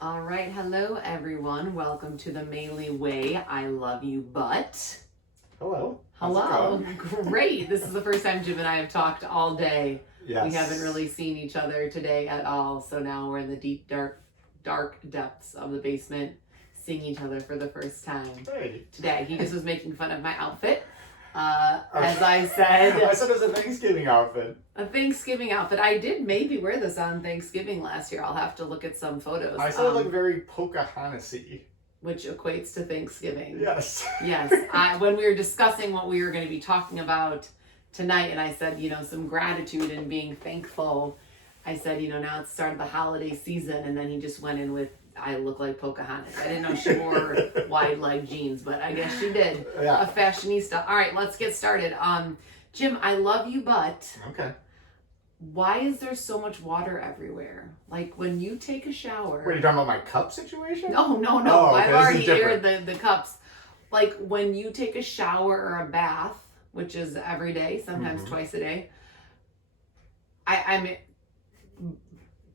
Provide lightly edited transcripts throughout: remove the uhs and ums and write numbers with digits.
All right, hello everyone. Welcome to the Maley Way. I love you, but Hello. How's it hello. going? Great. This is the first time Jim and I have talked all day. Yes. We haven't really seen each other today at all. So now we're in the deep, dark depths of the basement, seeing each other for the first time. Hey. Today, he just was making fun of my outfit. As I said, I said it was a Thanksgiving outfit. A Thanksgiving outfit. I did maybe wear this on Thanksgiving last year. I'll have to look at some photos. I said it looked very Pocahontas-y. Which equates to Thanksgiving. Yes. Yes. When we were discussing what we were going to be talking about tonight, and I said, some gratitude and being thankful. I said, now it's the start of the holiday season, and then he just went in with, I look like Pocahontas. I didn't know she wore wide leg jeans, but I guess she did. Yeah. A fashionista. All right, let's get started. Jim, I love you, but Okay. why is there so much water everywhere? Like when you take a shower. Wait, are you talking about my cup situation? No. Oh, okay, I've this already is aired different. the cups. Like when you take a shower or a bath, which is every day, sometimes twice a day, I'm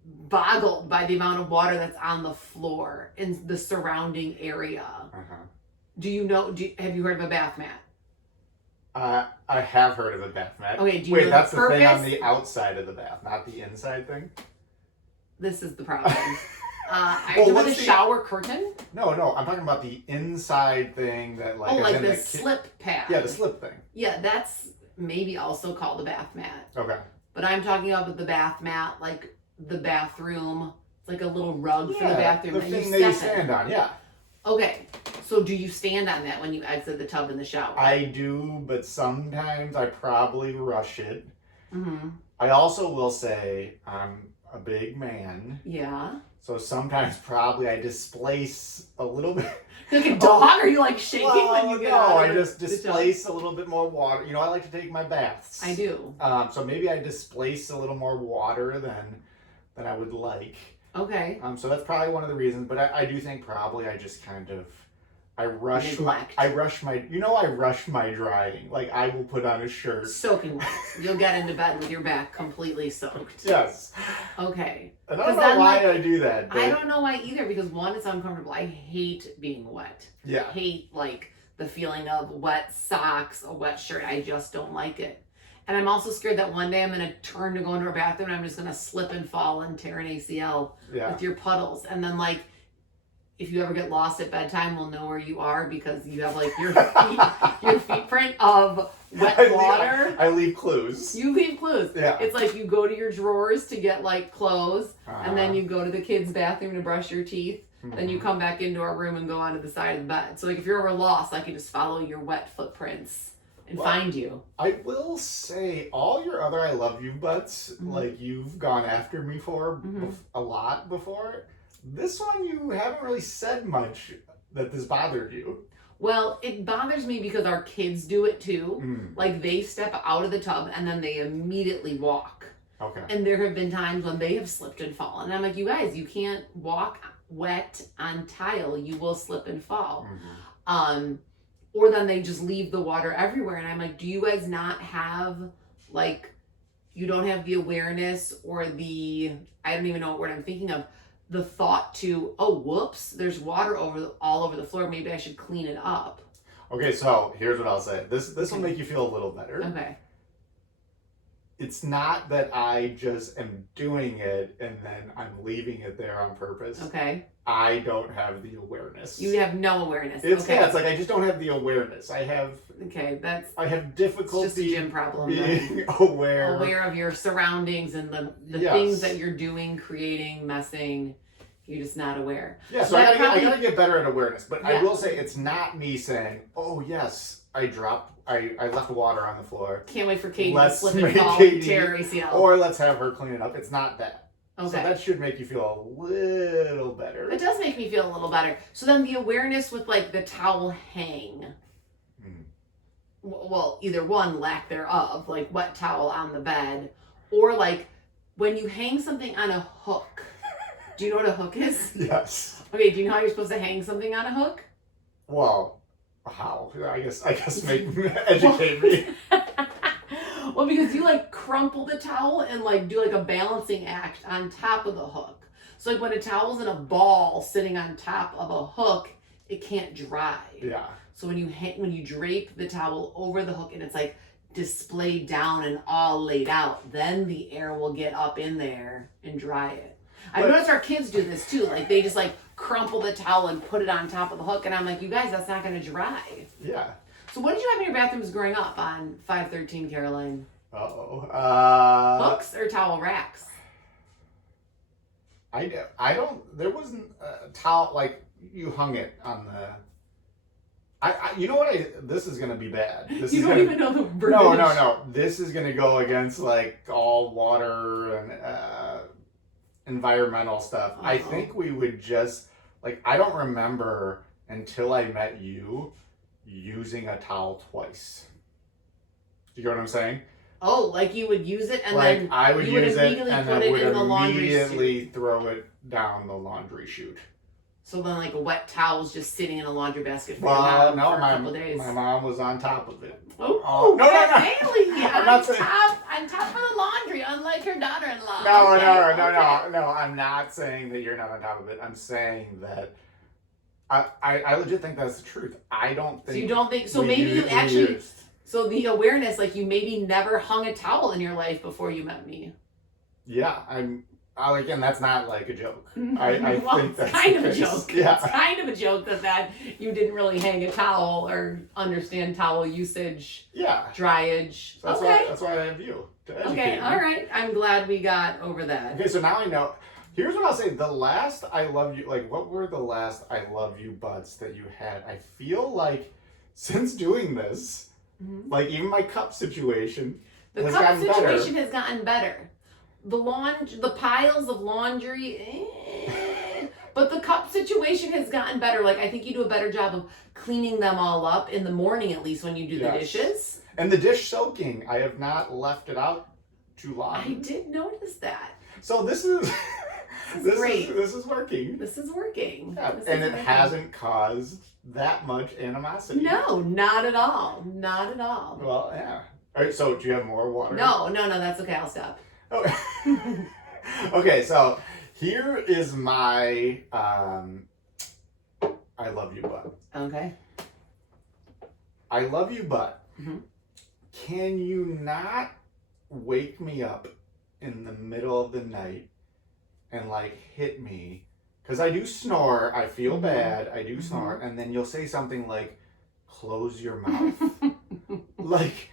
boggled by the amount of water that's on the floor in the surrounding area. Uh-huh. Do you know? Have you heard of a bath mat? I have heard of a bath mat. Okay, do you Wait, know that's the the thing on purpose? the outside of the bath, not the inside thing? This is the problem. I Well, do what's with a the- shower curtain. No, I'm talking about the inside thing that like... Oh, is like in the the slip pad. Yeah, the slip thing. Yeah, that's maybe also called a bath mat. Okay. But I'm talking about the bath mat, like the bathroom. It's like a little rug for the bathroom. the that thing you that you step in. stand on, yeah. Okay, so do you stand on that when you exit the tub in the shower? I do, but sometimes I probably rush it. Mm-hmm. I also will say I'm a big man, Yeah. so sometimes probably I displace a little bit. Like a dog? Are you like shaking when you get no, out I of just the displace a little bit more water. I like to take my baths. tub? I do. So maybe I displace a little more water than I would like. Okay. So that's probably one of the reasons. But I do think probably I just kind of I rush Neglect. I rush my drying. Like I will put on a shirt. Soaking wet. You'll get into bed with your back completely soaked. Yes. Okay. I don't 'Cause know then, why like, I do that. But I don't know why either, because one, it's uncomfortable. I hate being wet. Yeah. I hate like the feeling of wet socks, a wet shirt. I just don't like it. And I'm also scared that one day I'm gonna turn to go into our bathroom and I'm just gonna slip and fall and tear an ACL Yeah. with your puddles. And then like if you ever get lost at bedtime, we'll know where you are because you have like your feet print of wet water. I leave clues. You leave clues. Yeah. It's like you go to your drawers to get like clothes, and then Uh-huh. you go to the kids' bathroom to brush your teeth. Then you come back into our room and go onto the side of the bed. So like if you're ever lost, I can just follow your wet footprints and Well, find you. I will say all your other I love you butts, Mhm. like you've gone after me for Mhm. a lot before. This one you haven't really said much that this bothered you. Well, it bothers me because our kids do it too. Mm. Like they step out of the tub and then they immediately walk. Okay. And there have been times when they have slipped and fallen. And I'm like, you guys, you can't walk wet on tile. You will slip and fall. Mhm. Or then they just leave the water everywhere. And I'm like, do you guys not have, like, you don't have the awareness or I don't even know what word I'm thinking of, the thought to, oh, whoops, there's water all over the floor. Maybe I should clean it up. Okay, so here's what I'll say. This will Okay. make you feel a little better. Okay. It's not that I just am doing it and then I'm leaving it there on purpose. Okay. I don't have the awareness. You have no awareness. It's okay. yeah, it's like I just don't have the awareness. I have It's difficulty just a gym problem. then. being aware. Aware of your surroundings and the Yes. things that you're doing, creating, messing. You're just not aware. Yeah, so That I gotta get better at awareness. But I Yeah. will say it's not me saying, "Oh yes, I left water on the floor," Can't wait for Katie Let's to slip and make fall, Katie- tear ACL. or let's have her clean it up. It's not that. Okay. So that should make you feel a little better. It does make me feel a little better. So then the awareness with like the towel hang. Mm. Well, either one, lack thereof, like wet towel on the bed, or like when you hang something on a hook. Do you know what a hook is? Yes. Okay, do you know how you're supposed to hang something on a hook? Well, how? I guess make educate me. Well, because you like crumple the towel and like do like a balancing act on top of the hook. So like when a towel's in a ball sitting on top of a hook, it can't dry. Yeah. So when you drape the towel over the hook and it's like displayed down and all laid out, then the air will get up in there and dry it. I noticed our kids do this too. Like they just like crumple the towel and put it on top of the hook, and I'm like, you guys, that's not going to dry. Yeah. So what did you have in your bathrooms growing up on 513 Caroline? Hooks or towel racks? I don't. There wasn't a towel like you hung it on the. You know what? This is gonna be bad. This You is don't gonna, even know the verbiage. No. This is gonna go against like all water and environmental stuff. I think we would just like. I don't remember until I met you using a towel twice. Do you get what I'm saying? Oh, like you would use it and like then I would you would use it immediately and put then it would in the laundry immediately chute. throw it down the laundry chute. So then, like a wet towel's just sitting in a laundry basket for, Well, no, for a couple days. my mom was on top of it. Oh, no. Maley, I'm not saying. on top of the laundry, unlike her daughter-in-law. No, Okay. no. I'm not saying that you're not on top of it. I'm saying that I legit think that's the truth. I don't think. So you don't think so? we Maybe u- you we actually. used. So the awareness, like you maybe never hung a towel in your life before you met me. Yeah, again, that's not like a joke. I Well, think it's that's kind the of a case. joke. Yeah. It's kind of a joke that you didn't really hang a towel or understand towel usage, Yeah. dryage. So that's why I have you to educate Okay, me. all right. I'm glad we got over that. Okay, so now I know. Here's what I'll say. The last I love you, like, what were the last I love you buds that you had? I feel like since doing this, like, even my cup situation The has cup gotten situation better. has gotten better. The piles of laundry, but the cup situation has gotten better. Like, I think you do a better job of cleaning them all up in the morning, at least when you do the Yes. dishes. And the dish soaking, I have not left it out too long. I did notice that. So this is This is great. This is working. This is working. Yeah, This and is it working. hasn't caused that much animosity. No, not at all. Not at all. Well, yeah. All right, so do you have more water? No, that's okay. I'll stop. Oh. Okay, so here is my I love you, but. Okay. I love you, but Mhm. can you not wake me up in the middle of the night and like hit me? Because I do snore, I feel bad, I do snore, and then you'll say something like, close your mouth. Like,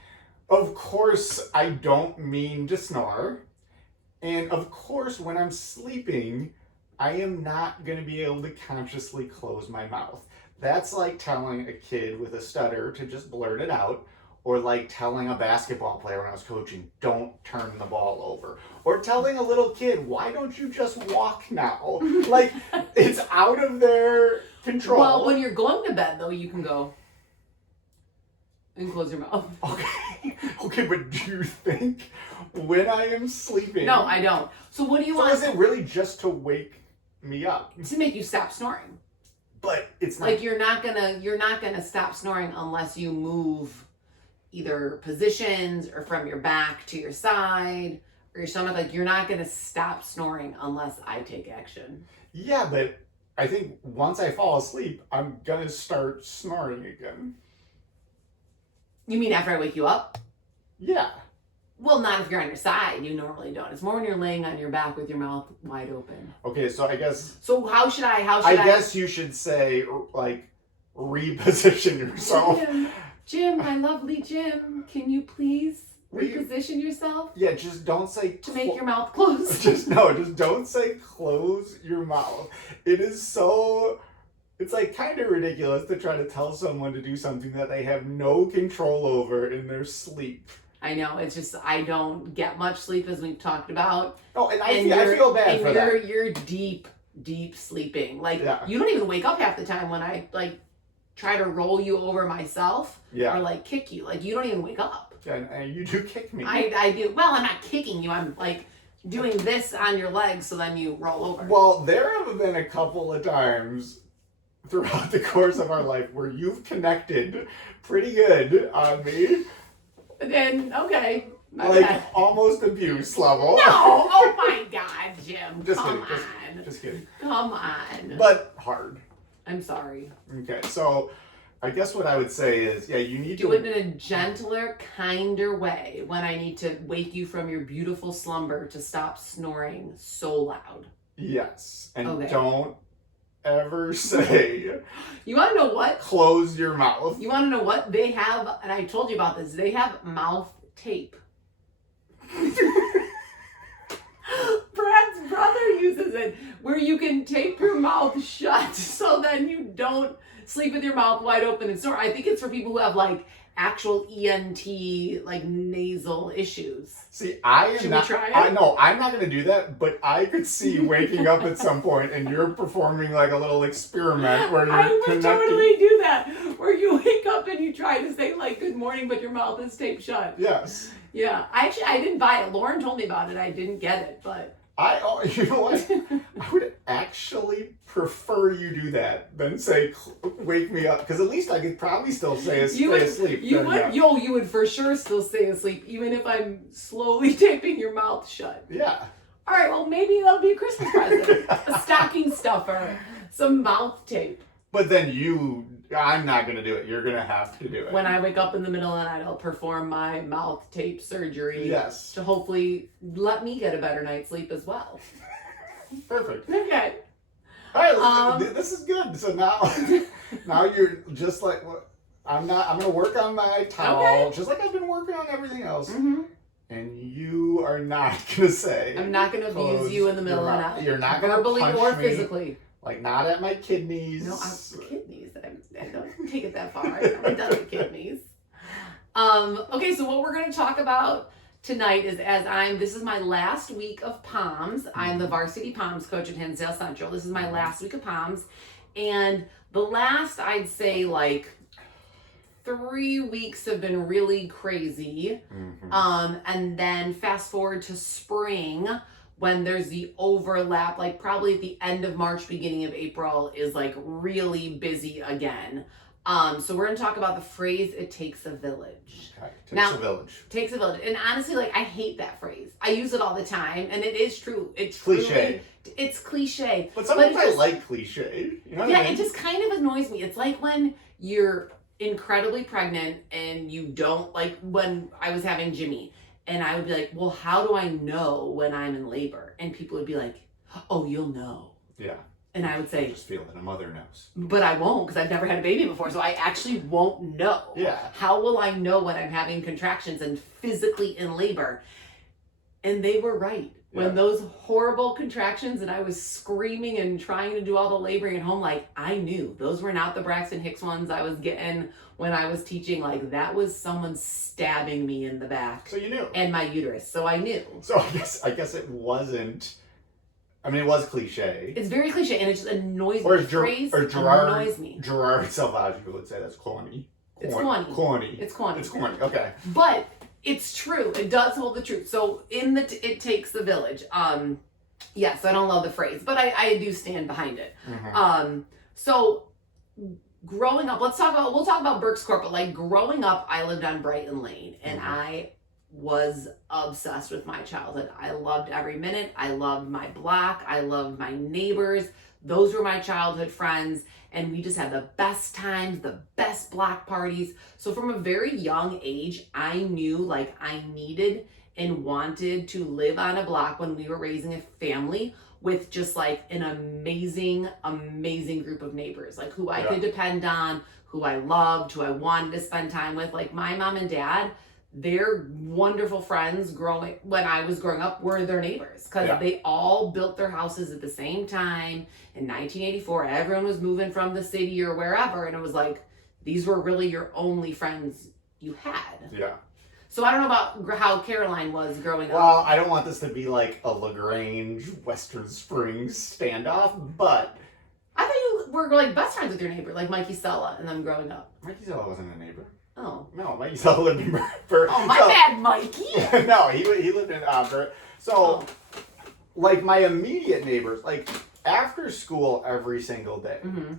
of course, I don't mean to snore. And of course, when I'm sleeping, I am not going to be able to consciously close my mouth. That's like telling a kid with a stutter to just blurt it out, or like telling a basketball player when I was coaching, don't turn the ball over. Or telling a little kid, why don't you just walk now? Like, it's out of their control. Well, when you're going to bed, though, you can go and close your mouth. Okay, but do you think when I am sleeping? No, I don't. So what do you So want? is it really just to wake me up? To make you stop snoring. But it's not. Like you're not gonna stop snoring unless you move either positions or from your back to your side or your stomach. Like you're not gonna stop snoring unless I take action. Yeah, but I think once I fall asleep, I'm gonna start snoring again. You mean after I wake you up? Yeah. Well, not if you're on your side. You normally don't. It's more when you're laying on your back with your mouth wide open. Okay, so I guess. So how should I? I guess you should say like reposition yourself. Jim, my lovely Jim, can you please reposition yourself? Yeah, just don't say to make your mouth close. Just don't say close your mouth. It is so. It's like kind of ridiculous to try to tell someone to do something that they have no control over in their sleep. I know, it's just, I don't get much sleep as we've talked about. Oh, and I feel bad for that. You're deep sleeping. Like, Yeah. you don't even wake up half the time when I, like, try to roll you over myself. Yeah. Or, like, kick you. Like, you don't even wake up. Yeah, and you do kick me. I do. Well, I'm not kicking you. I'm, like, doing this on your legs so then you roll over. Well, there have been a couple of times throughout the course of our life where you've connected pretty good on me. And, okay. My like bad. almost abuse level. No! Oh my God, Jim. Just Come kidding. on. Just kidding. Come on. But hard. I'm sorry. Okay, so I guess what I would say is, yeah, you need Do to it in a gentler, kinder way when I need to wake you from your beautiful slumber to stop snoring so loud. Yes, and Okay. don't ever say You want to know what? close your mouth. You want to know what? They have, and I told you about this, they have mouth tape. Brad's brother uses it where you can tape your mouth shut so then you don't sleep with your mouth wide open and snore. I think it's for people who have like actual ENT, like nasal issues. See, I am Should not. we try it? I know I'm not going to do that, but I could see waking up at some point and you're performing like a little experiment where you're I would connecting. totally do that, where you wake up and you try to say like good morning, but your mouth is taped shut. Yes, Yeah, I didn't buy it. Lauren told me about it. I didn't get it, but you know what? I would actually prefer you do that than say wake me up, because at least I could probably still stay asleep. You during would, that. you would for sure still stay asleep, even if I'm slowly taping your mouth shut. Yeah. All right, well maybe that'll be a Christmas present, a stocking stuffer, some mouth tape. But then I'm not going to do it. You're going to have to do it. When I wake up in the middle of the night, I'll perform my mouth tape surgery. Yes. To hopefully let me get a better night's sleep as well. Perfect. Okay. All right, this is good. So now you're just like, I'm going to work on my towel, Okay. just like I've been working on everything else. Mm-hmm. And you are not going to say. I'm not going to abuse you in the middle of the night. You're not going to verbally punch or me, physically. like not at my kidneys. No, kidneys. I don't take it that far. I'm done with kidneys. Okay, so what we're going to talk about tonight is this is my last week of POMS. I'm the varsity POMS coach at Hinsdale Central. This is my last week of POMS. And the last, I'd say, like 3 weeks have been really crazy. Mm-hmm. And then fast forward to spring, when there's the overlap, like probably at the end of March, beginning of April is like really busy again. So we're gonna talk about the phrase, it takes a village. Okay. Takes a village. Takes a village. And honestly, like I hate that phrase. I use it all the time and it is true. It's Cliche. It's cliche. But sometimes I like cliche. You know what yeah, I mean? it just kind of annoys me. It's like when you're incredibly pregnant and you don't, like when I was having Jimmy. And I would be like, well, how do I know when I'm in labor? And people would be like, oh, you'll know. Yeah. And I would say, I just feel that a mother knows. but I won't because I've never had a baby before. So I actually won't know. Yeah. How will I know when I'm having contractions and physically in labor? And they were right. Yeah. When those horrible contractions and I was screaming and trying to do all the laboring at home, like I knew those were not the Braxton Hicks ones I was getting when I was teaching. Like that was someone stabbing me in the back. So you knew. And my uterus. So I knew. So I guess it wasn't. I mean, it was cliche. It's very cliche and it just annoys me. Or The phrase Gerard, annoys me. Gerard Selvage would say that's corny. It's corny. Corny. It's corny. It's corny. Okay. But it's true. It does hold the truth. So it takes the village. Yes, I don't love the phrase, but I do stand behind it. Mm-hmm. So growing up, we'll talk about Berks Court, but like growing up, I lived on Brighton Lane and Mm-hmm. I was obsessed with my childhood. I loved every minute. I loved my block. I loved my neighbors. Those were my childhood friends. And we just had the best times, the best block parties. So from a very young age, I knew like I needed and wanted to live on a block when we were raising a family with just like an amazing, amazing group of neighbors, like who I could depend on, who I loved, who I wanted to spend time with. Like my mom and dad, their wonderful friends when I was growing up were their neighbors because they all built their houses at the same time. In 1984, everyone was moving from the city or wherever. And it was like, these were really your only friends you had. Yeah. So I don't know about how Caroline was growing up. Well, I don't want this to be like a LaGrange, Western Springs standoff, but I thought you were like best friends with your neighbor, like Mikey Sella and them growing up. Mikey Zella wasn't a neighbor. Oh. No, Mikey Zella lived in Bur. Oh, my bad, Mikey. No, he lived in Bur. So, like my immediate neighbors, like after school every single day, Mm-hmm.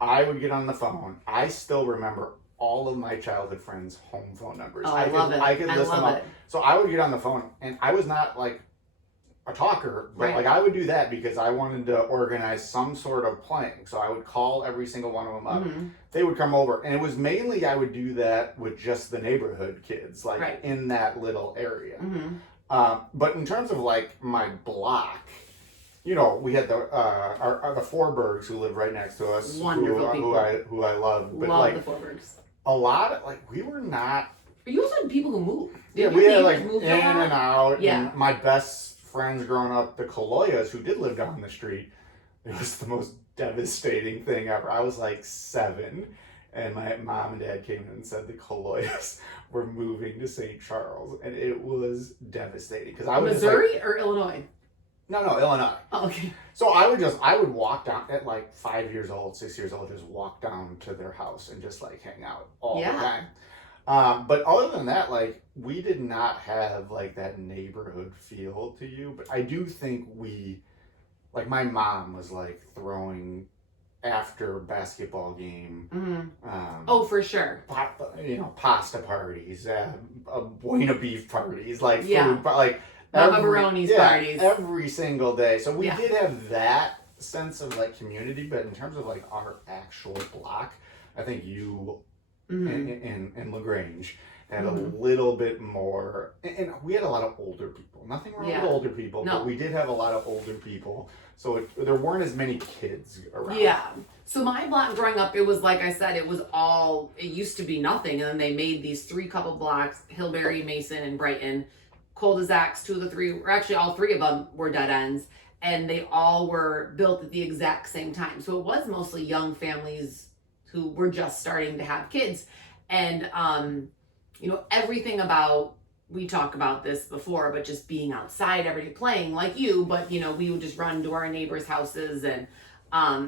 I would get on the phone. I still remember all of my childhood friends' home phone numbers. Oh, I love it. I could I list them love up. it. So I would get on the phone, and I was not like a talker, but Right. like I would do that because I wanted to organize some sort of playing. So I would call every single one of them up. Mm-hmm. They would come over, and it was mainly I would do that with just the neighborhood kids, like Right. in that little area. Mm-hmm. But in terms of like my block, you know, we had the Forbergs who lived right next to us, Wonderful people. who I love, but Love like the Forbergs. a lot of like we were not. But you also had people who moved. Yeah, Didn't we your had like neighbors in move a lot? and out. Yeah. And my best friends growing up, the Kaloyas, who did live down the street, it was the most devastating thing ever. I was like 7, and my mom and dad came in and said the Kaloyas were moving to St. Charles, and it was devastating because I was Missouri or Illinois? no, Illinois. Oh, okay. So I would walk down at like 5 years old, 6 years old, just walk down to their house and just like hang out all the time. But other than that, like we did not have like that neighborhood feel to you. But I do think like my mom was like throwing after basketball game. Mm-hmm. Oh, for sure. Pasta parties, Buena beef parties, like Yeah. food, like Mama Baroni's parties. every single day. So we Yeah. did have that sense of like community, but in terms of like our actual block, I think you Mm-hmm. in LaGrange had Mhm. a little bit more, and we had a lot of older people. Nothing wrong Yeah. with older people, No. but we did have a lot of older people, so there weren't as many kids around. Yeah. So my block growing up, it was like I said, it used to be nothing. And then they made these 3 couple blocks, Hillberry, Mason, and Brighton. Cul-de-sacs, 2 of the 3, or actually all 3 of them were dead ends. And they all were built at the exact same time. So it was mostly young families who were just starting to have kids. And, everything about, we talk about this before, but just being outside every day playing like you, but, we would just run to our neighbors' houses. And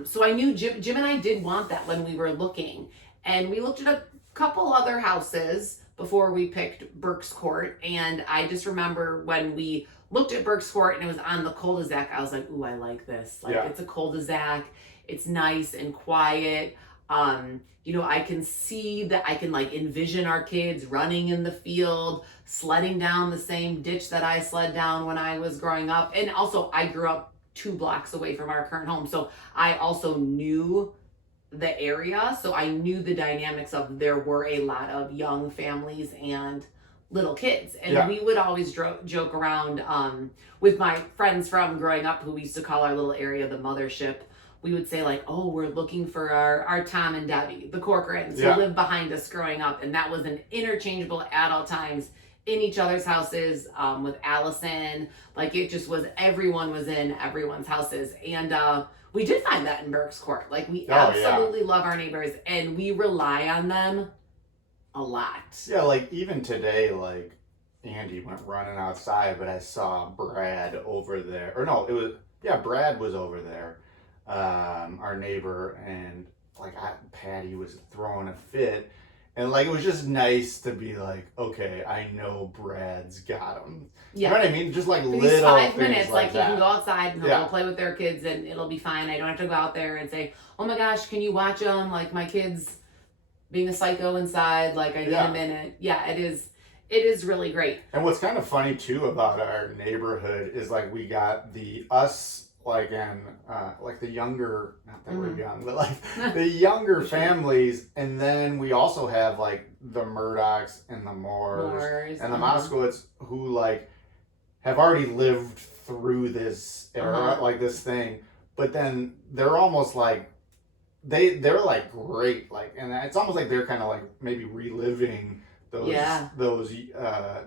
so I knew Jim and I did want that when we were looking. And we looked at a couple other houses before we picked Burke's Court. And I just remember when we looked at Burke's Court and it was on the cul-de-sac, I was like, ooh, I like this. Like, It's a cul-de-sac. It's nice and quiet. I can see that I can like envision our kids running in the field, sledding down the same ditch that I sled down when I was growing up. And also I grew up 2 blocks away from our current home. So I also knew the area. So I knew the dynamics of there were a lot of young families and little kids. And we would always joke around with my friends from growing up who we used to call our little area the mothership. We would say like, oh, we're looking for our Tom and Debbie, the Corcorans who lived behind us growing up. And that was an interchangeable at all times in each other's houses with Allison. Like it just was, everyone was in everyone's houses. And we did find that in Burke's Court. Like we absolutely love our neighbors and we rely on them a lot. Yeah, like even today, like Andy went running outside, but I saw Brad over there. Or no, Brad was over there. Our neighbor, and like Patty was throwing a fit, and like it was just nice to be like, okay, I know Brad's got him. Yeah. You know what I mean? Just like for little these 5 things minutes, like he that. can go outside and he'll go play with their kids and it'll be fine. I don't have to go out there and say, oh my gosh, can you watch them? Like my kids being a psycho inside. Like I need a minute. Yeah, it is really great. And what's kind of funny too about our neighborhood is like we got us. Like like the younger, not that we're young, but like the younger families, and then we also have like the Murdochs and the Moores and the Moskowitz who like have already lived through this era, like this thing, but then they're almost like they're like great, like, and it's almost like they're kind of like maybe reliving those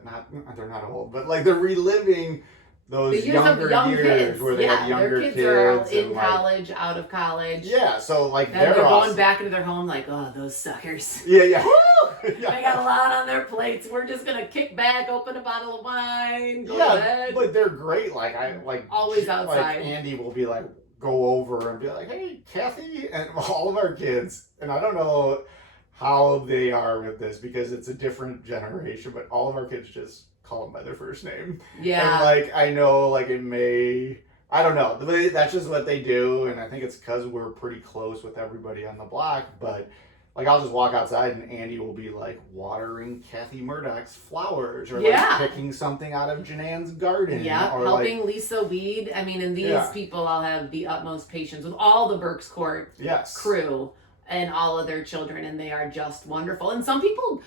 not they're not old, but like they're reliving those younger years kids. Where they had younger their kids are all in like, college, out of college. Yeah, so like they're awesome. Going back into their home like, oh, those suckers. Yeah. Woo! They got a lot on their plates. We're just gonna kick back, open a bottle of wine, go to bed. But they're great. Like always outside. Like Andy will be like go over and be like, hey, Kathy, and all of our kids. And I don't know how they are with this because it's a different generation, but all of our kids just call them by their first name. Yeah. And like I know, like it may. I don't know. That's just what they do, and I think it's because we're pretty close with everybody on the block. But like I'll just walk outside and Andy will be like watering Kathy Murdoch's flowers or Yeah. like picking something out of Janan's garden. Yeah, or helping like, Lisa weed. I mean, and these Yeah. people all have the utmost patience with all the Berks Court yes. crew and all of their children, and they are just wonderful. And some people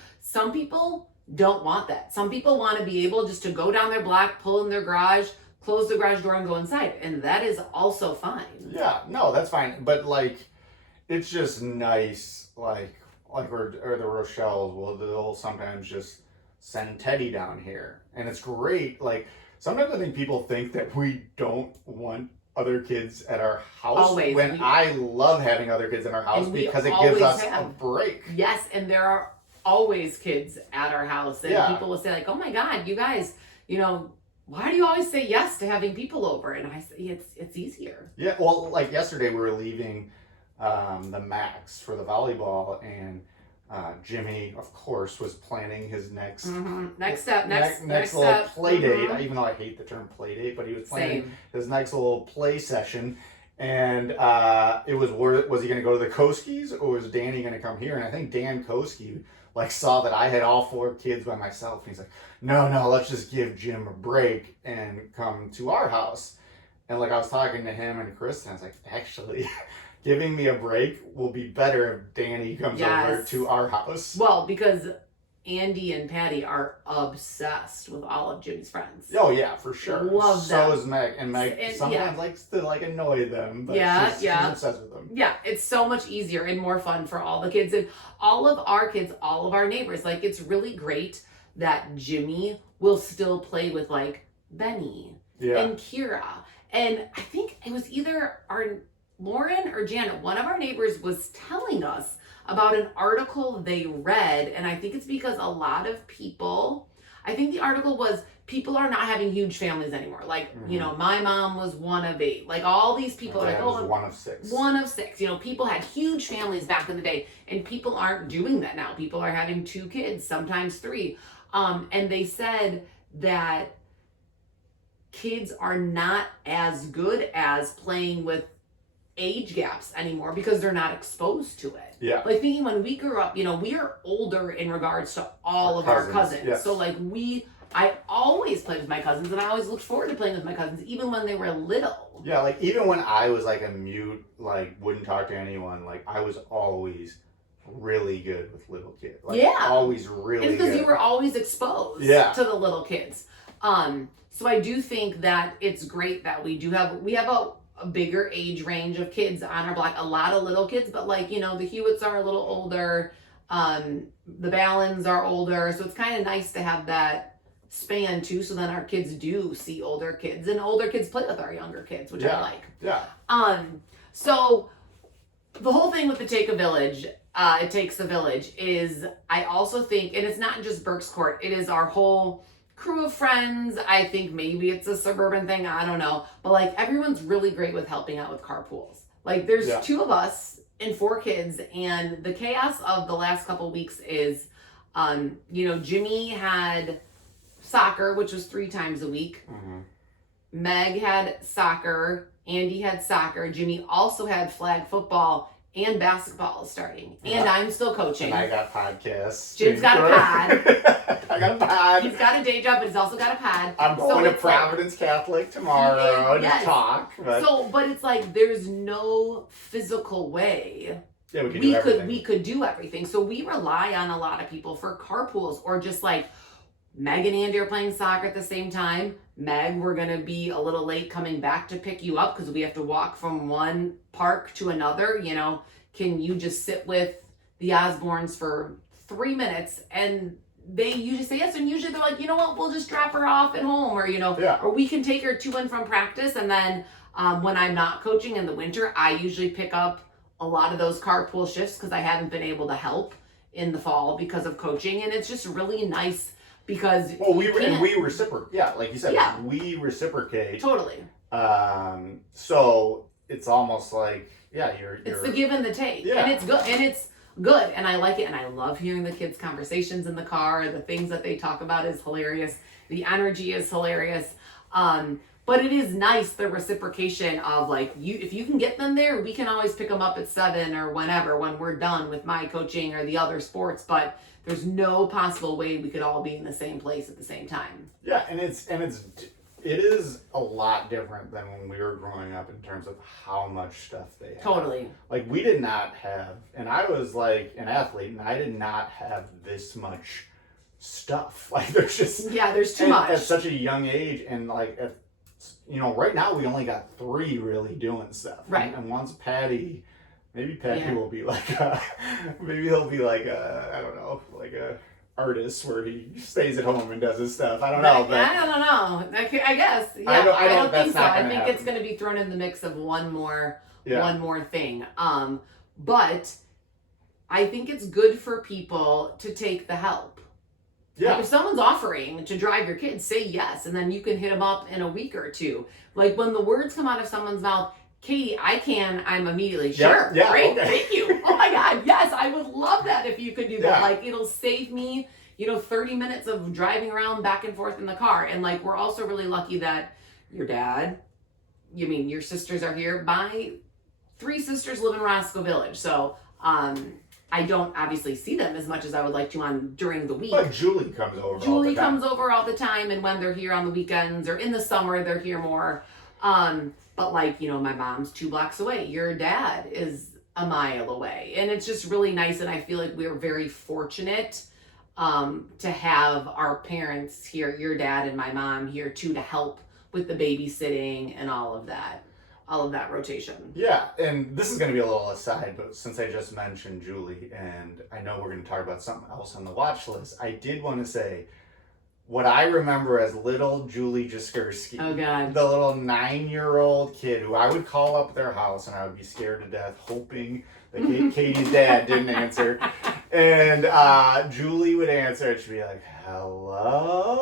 don't want that. Some people want to be able just to go down their block, pull in their garage, close the garage door, and go inside, and that is also fine. Yeah, no, that's fine. But like, it's just nice, like or the Rochelle's they'll sometimes just send Teddy down here, and it's great. Like sometimes I think people think that we don't want other kids at our house. Always. I love having other kids in our house because it gives us a break. Yes, and there are always kids at our house, and people will say like, "Oh my God, you guys, why do you always say yes to having people over?" And I say it's easier. Yeah, well, like yesterday we were leaving the Max for the volleyball, and Jimmy, of course, was planning his next little play date. Even though I hate the term play date, but he was planning his next little play session, and it was he going to go to the Koskis or was Danny going to come here? And I think Dan Koski saw that I had all 4 kids by myself, and he's like, no, let's just give Jim a break and come to our house. And I was talking to him and Kristen, I was like, actually, giving me a break will be better if Danny comes over to our house. Well, because Andy and Patty are obsessed with all of Jimmy's friends. Oh yeah, for sure. Love them. So is Meg, and Meg sometimes likes to annoy them, but she's obsessed with them. Yeah, it's so much easier and more fun for all the kids and all of our kids, all of our neighbors. It's really great that Jimmy will still play with Benny and Kira, and I think it was either our Lauren or Janet, one of our neighbors was telling us about an article they read, and I think it's because a lot of people, I think the article was people are not having huge families anymore. My mom was one of 8. All these people are one of 6. One of 6. People had huge families back in the day, and people aren't doing that now. People are having 2 kids, sometimes 3. And they said that kids are not as good as playing with age gaps anymore because they're not exposed to it. Yeah. Thinking when we grew up, we are older in regards to all of our cousins. Yes. So I always played with my cousins, and I always looked forward to playing with my cousins, even when they were little. Yeah, even when I was a mute, wouldn't talk to anyone, I was always really good with little kids. Always really good. It's because you were always exposed to the little kids. So I do think that it's great that we have a bigger age range of kids on our block, a lot of little kids, but the Hewitts are a little older, the Ballins are older, so it's kind of nice to have that span too, so then our kids do see older kids, and older kids play with our younger kids, which I like. Yeah. So the whole thing with the Take a Village, it takes a village, is I also think, and it's not just Berks Court, it is our whole crew of friends. I think maybe it's a suburban thing, I don't know, but everyone's really great with helping out with carpools. There's 2 of us and 4 kids, and the chaos of the last couple weeks is Jimmy had soccer, which was 3 times a week. Meg had soccer, Andy had soccer, Jimmy also had flag football, and basketball is starting. And I'm still coaching. And I got podcasts. Jim's got a pod. I got a pod. He's got a day job, but he's also got a pod. I'm going to Providence Catholic tomorrow to talk. But it's there's no physical way we could do everything. So we rely on a lot of people for carpools, or just Meg and Andy are playing soccer at the same time. Meg, we're going to be a little late coming back to pick you up because we have to walk from one park to another. Can you just sit with the Osbornes for 3 minutes? And they usually say yes. And usually they're like, you know what, we'll just drop her off at home, or, or we can take her to and from practice. And then when I'm not coaching in the winter, I usually pick up a lot of those carpool shifts because I haven't been able to help in the fall because of coaching. And it's just really nice. Because we reciprocate. Yeah, like you said, we reciprocate. Totally. So it's almost it's the give and the take. Yeah. And it's good. And I like it. And I love hearing the kids' conversations in the car. The things that they talk about is hilarious. The energy is hilarious. But it is nice, the reciprocation of like, if you can get them there, we can always pick them up at 7 or whenever, when we're done with my coaching or the other sports. But there's no possible way we could all be in the same place at the same time. Yeah, and it is a lot different than when we were growing up in terms of how much stuff they have. Totally. Like, we did not have, and I was like an athlete, and I did not have this much stuff. Like, there's just... Yeah, there's too much. At such a young age, and like, right now we only got 3 really doing stuff. Right. And once Patty... Maybe Patty will be like maybe he'll be like I don't know, like a artist where he stays at home and does his stuff. I don't know. But I don't know. I guess. Yeah, I don't think so. I think it's going to be thrown in the mix of one more thing. But I think it's good for people to take the help. Yeah. Like if someone's offering to drive your kids, say yes, and then you can hit them up in a week or two. Like when the words come out of someone's mouth, Katie, I'm immediately, sure, great, thank you. Oh my God, yes, I would love that if you could do that. Like, it'll save me, 30 minutes of driving around back and forth in the car. And like, we're also really lucky that your dad, your sisters are here. My 3 sisters live in Roscoe Village. So, I don't obviously see them as much as I would like to during the week. But Julie comes over comes over all the time. And when they're here on the weekends or in the summer, they're here more. But like, my mom's 2 blocks away. Your dad is a mile away. And it's just really nice. And I feel like we're very fortunate to have our parents here, your dad and my mom here too, to help with the babysitting and all of that rotation. Yeah. And this is going to be a little aside, but since I just mentioned Julie and I know we're going to talk about something else on the watch list, I did want to say, what I remember as little Julie Jaskursky, oh God, the little 9-year-old kid who I would call up their house and I would be scared to death, hoping that Katie's dad didn't answer. And Julie would answer and she'd be like, hello?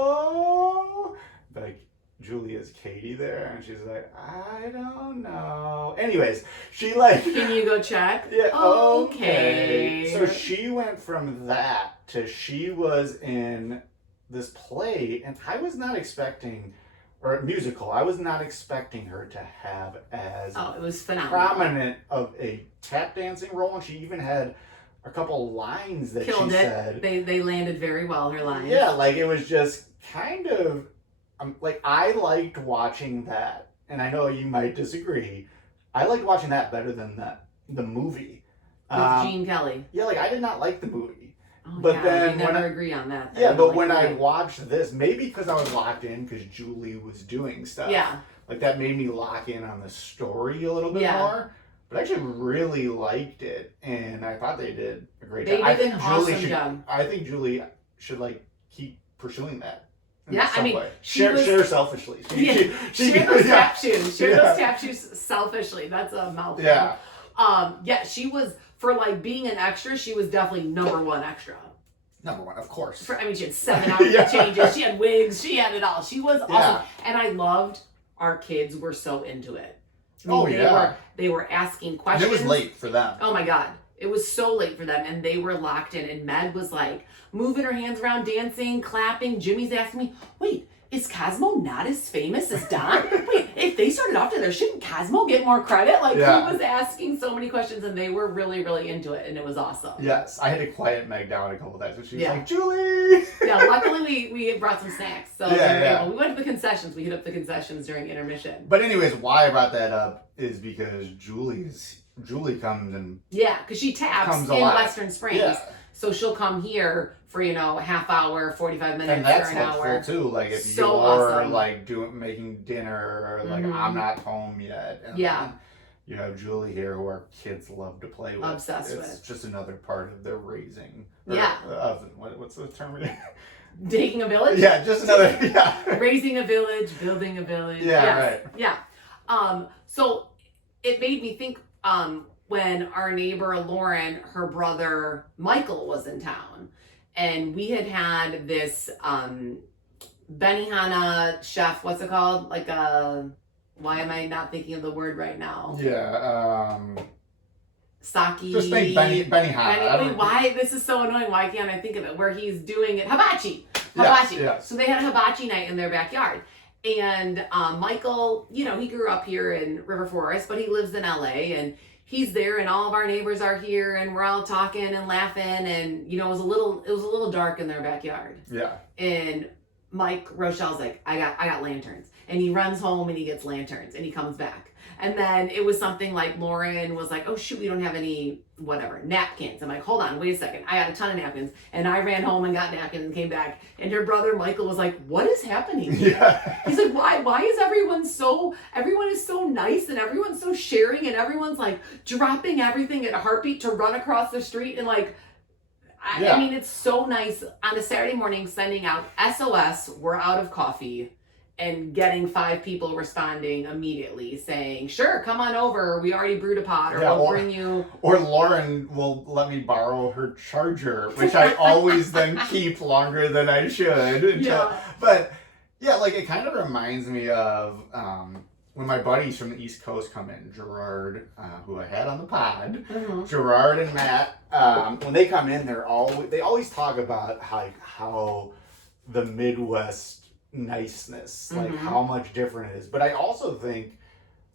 Like, Julie, is Katie there? And she's like, I don't know. Anyways, she like... Can you go check? Yeah, okay. So she went from that to she was in this play, and I was not expecting, or a musical, I was not expecting her to have as it was phenomenal. Prominent of a tap dancing role, and she even had a couple lines that she said. They landed very well, her lines. Yeah, like it was just kind of, like I liked watching that, and I know you might disagree, I liked watching that better than the movie. With Gene Kelly. Yeah, like I did not like the movie. Oh, but yeah, then we never agree on that. Yeah, but when I watched this, maybe because I was locked in because Julie was doing stuff. Yeah. Like that made me lock in on the story a little bit more. But I actually really liked it, and I thought they did a great job. They did an awesome job. I think Julie should like keep pursuing that. Share selfishly. Share those tap shoes. Share those tap shoes selfishly. That's a mouthful. Yeah. She was, for like being an extra, she was definitely number 1 extra. Number 1, of course. She had 7 outfit changes. She had wigs. She had it all. She was awesome. And I loved our kids were so into it. They were asking questions. And it was late for them. Oh my God. It was so late for them, and they were locked in. And Meg was like moving her hands around, dancing, clapping. Jimmy's asking me, wait, is Cosmo not as famous as Don? Wait, if they started off together, shouldn't Cosmo get more credit? Like, he was asking so many questions, and they were really, really into it, and it was awesome. Yes, I had to quiet Meg down a couple times, but she was like, Julie! Yeah, luckily we brought some snacks. So we went to the concessions. We hit up the concessions during intermission. But anyways, why I brought that up is because Julie comes and... Yeah, because she taps in Western Springs. Yeah. So she'll come here for, a half hour, 45 minutes, and that's or an hour. helpful too. Like if so you're awesome. Like making dinner or like I'm not home yet. And then you have Julie here who our kids love to play with. Obsessed with. It's just another part of their raising. What's the term? Taking a village? Yeah, just another, Raising a village, building a village. Yeah, right. Yeah. So it made me think, when our neighbor Lauren, her brother Michael was in town, and we had this Benihana chef, what's it called? Like why am I not thinking of the word right now? Yeah, Sake. Just think Benihana. Why? This is so annoying. Why can't I think of it? Where he's doing it. Hibachi. Yeah. So they had a hibachi night in their backyard. And Michael, you know, he grew up here in River Forest, but he lives in LA, and he's there, and all of our neighbors are here, and we're all talking and laughing, and you know, it was a little dark in their backyard. Yeah. And Rochelle's like, I got lanterns, and he runs home and he gets lanterns, and he comes back. And then it was something like Lauren was like, oh shoot, we don't have any napkins. I'm like, hold on, wait a second. I got a ton of napkins. And I ran home and got napkins and came back. And her brother Michael was like, what is happening here? Yeah. He's like, why is everyone is so nice, and everyone's so sharing, and everyone's like dropping everything at a heartbeat to run across the street, and like, I mean, it's so nice on a Saturday morning sending out SOS, we're out of coffee, and getting 5 people responding immediately saying, sure, come on over. We already brewed a pot, or we'll bring you. Or Lauren will let me borrow her charger, which I always then keep longer than I should. But yeah, like it kind of reminds me of when my buddies from the East Coast come in, Gerard, who I had on the pod, Gerard and Matt, when they come in, they always talk about how the Midwest niceness, like how much different it is. But I also think,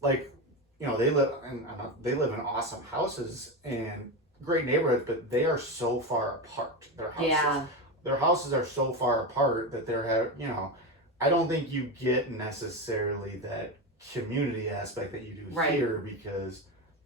like, you know, they live in awesome houses and great neighborhoods, but they are so far apart. Their houses are so far apart that you know, I don't think you get necessarily that community aspect that you do here, because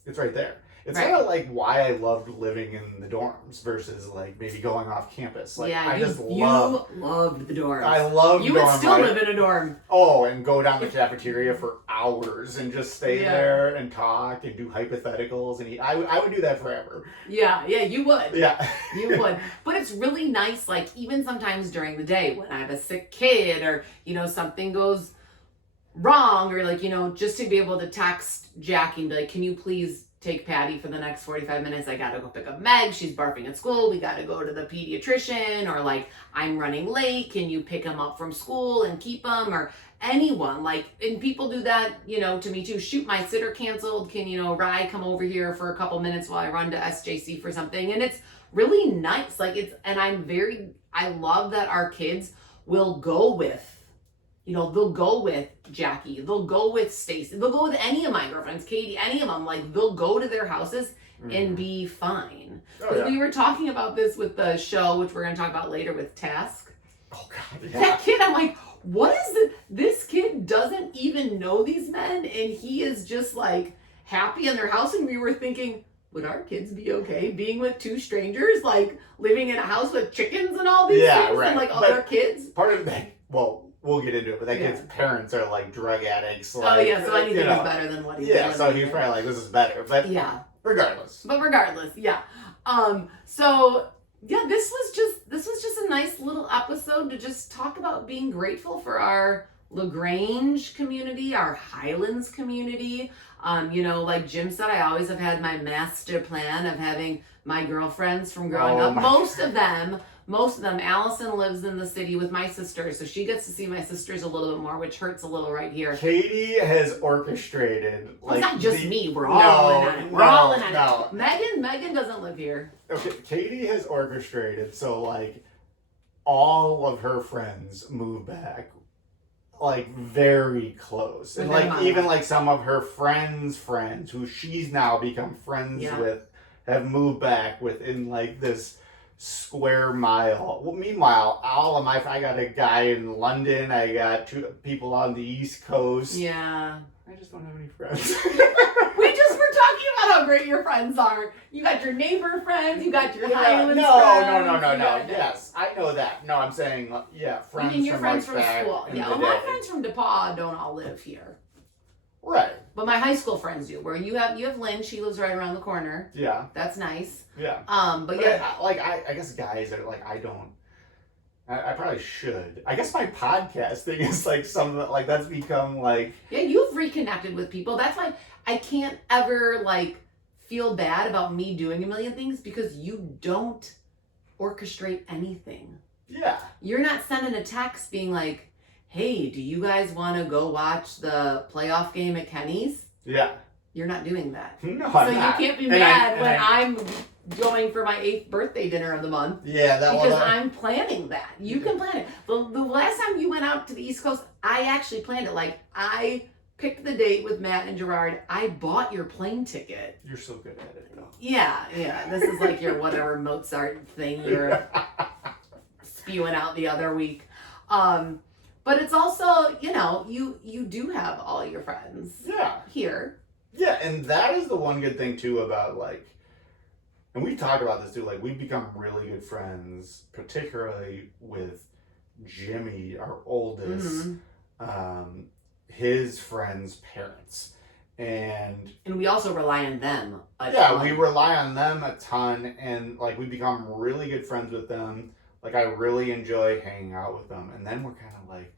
it's right there. It's kind of like why I loved living in the dorms versus like maybe going off campus. Like you loved the dorms. I loved you dorm would still life. live in a dorm. Oh, and go down the cafeteria for hours and just stay there and talk and do hypotheticals and eat. I would do that forever. Yeah, you would. Yeah. You would. But it's really nice, like even sometimes during the day when I have a sick kid, or, you know, something goes wrong, or like, you know, just to be able to text Jackie and be like, can you please take Patty for the next 45 minutes. I gotta go pick up Meg. She's barfing at school. We gotta go to the pediatrician, or like, I'm running late. Can you pick him up from school and keep him? Or anyone, like, and people do that, you know, to me too. Shoot, my sitter canceled. Can, you know, Rye come over here for a couple minutes while I run to SJC for something? And it's really nice. Like I love that our kids will go with, you know, they'll go with Jackie, they'll go with Stacy, they'll go with any of my girlfriends, Katie, any of them. Like, they'll go to their houses and be fine. We were talking about this with the show, which we're going to talk about later with Task. Oh, God, yeah. That kid, I'm like, what is it? This kid doesn't even know these men, and he is just like happy in their house. And we were thinking, would our kids be okay being with 2 strangers, like living in a house with chickens and all these things, and like other kids? Part of that, well, we'll get into it, but that kid's parents are like drug addicts. Like, so anything is better than what he's doing. Yeah, so he's probably like, this is better. But regardless. So this was just a nice little episode to just talk about being grateful for our LaGrange community, our Highlands community. You know, like Jim said, I always have had my master plan of having my girlfriends from growing up. Most of them, Allison lives in the city with my sisters, so she gets to see my sisters a little bit more, which hurts a little right here. Katie has orchestrated. Well, it's not just me. We're all in on it. We're all in on it. Megan doesn't live here. Okay, Katie has orchestrated, so like all of her friends move back, like very close, and like even like some of her friends who she's now become friends with have moved back within like this square mile. Well, meanwhile, I got a guy in London. I got 2 people on the East Coast. Yeah. I just don't have any friends. We just were talking about how great your friends are. You got your neighbor friends. You got your Highlands friends. No. Yes, I know that. No, I'm saying, friends. You mean your friends from back school? Yeah, my friends from DePaul don't all live here. Right. But my high school friends do. Where you have Lynn. She lives right around the corner. Yeah. That's nice. Yeah. But yeah. I guess guys are like, I probably should. I guess my podcast thing is like like that's become like. Yeah, you've reconnected with people. That's why I can't ever like feel bad about me doing a million things, because you don't orchestrate anything. Yeah. You're not sending a text being like, hey, do you guys want to go watch the playoff game at Kenny's? Yeah. You're not doing that. No, So I'm not. you can't be And mad when I'm going for my 8th birthday dinner of the month. Yeah, that because was. I'm planning that. You can plan it. The last time you went out to the East Coast, I actually planned it. Like, I picked the date with Matt and Gerard. I bought your plane ticket. You're so good at it, though. Yeah. This is like your whatever Mozart thing you're spewing out the other week. But it's also, you do have all your friends here. Yeah, and that is the one good thing, too, about, like, and we've talked about this, too, like, we've become really good friends, particularly with Jimmy, our oldest, his friends' parents. And we also rely on them a yeah, ton. we rely on them a ton, and, like, we become really good friends with them. Like, I really enjoy hanging out with them. And then we're kind of like,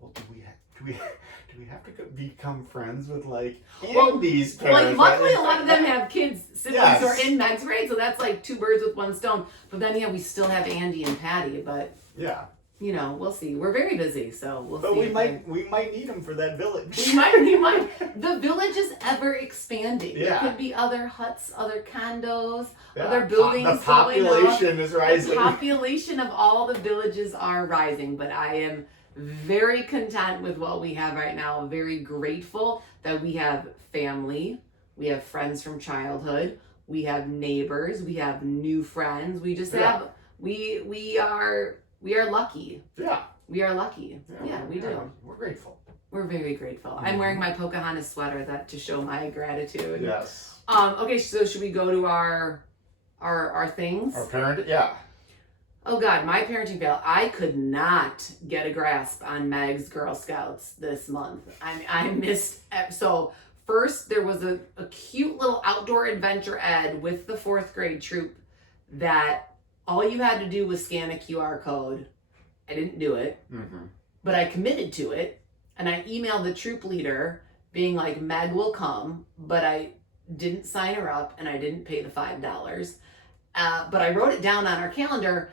well, do we have to become friends with, like, Andy's parents? Like, luckily, a lot of them have kids, siblings who are in Meg's grade, so that's like 2 birds with 1 stone. But then, we still have Andy and Patty, but yeah, we'll see. We're very busy, so we'll see. But we might need them for that village. We might. The village is ever expanding. Yeah. There could be other huts, other condos, other buildings. The population is rising. The population of all the villages are rising, but I am very content with what we have right now. Very grateful that we have family, we have friends from childhood, we have neighbors, we have new friends. We just have we are lucky. Yeah. We are lucky. Yeah, we do. We're grateful. We're very grateful. I'm wearing my Pocahontas sweater to show my gratitude. Yes. Okay, so should we go to our things? Our parent, yeah. Oh God, my parenting fail. I could not get a grasp on Meg's Girl Scouts this month. I missed. So first there was a cute little outdoor adventure ed with the 4th grade troop that all you had to do was scan a QR code. I didn't do it, but I committed to it. And I emailed the troop leader being like, Meg will come, but I didn't sign her up and I didn't pay the $5. But I wrote it down on our calendar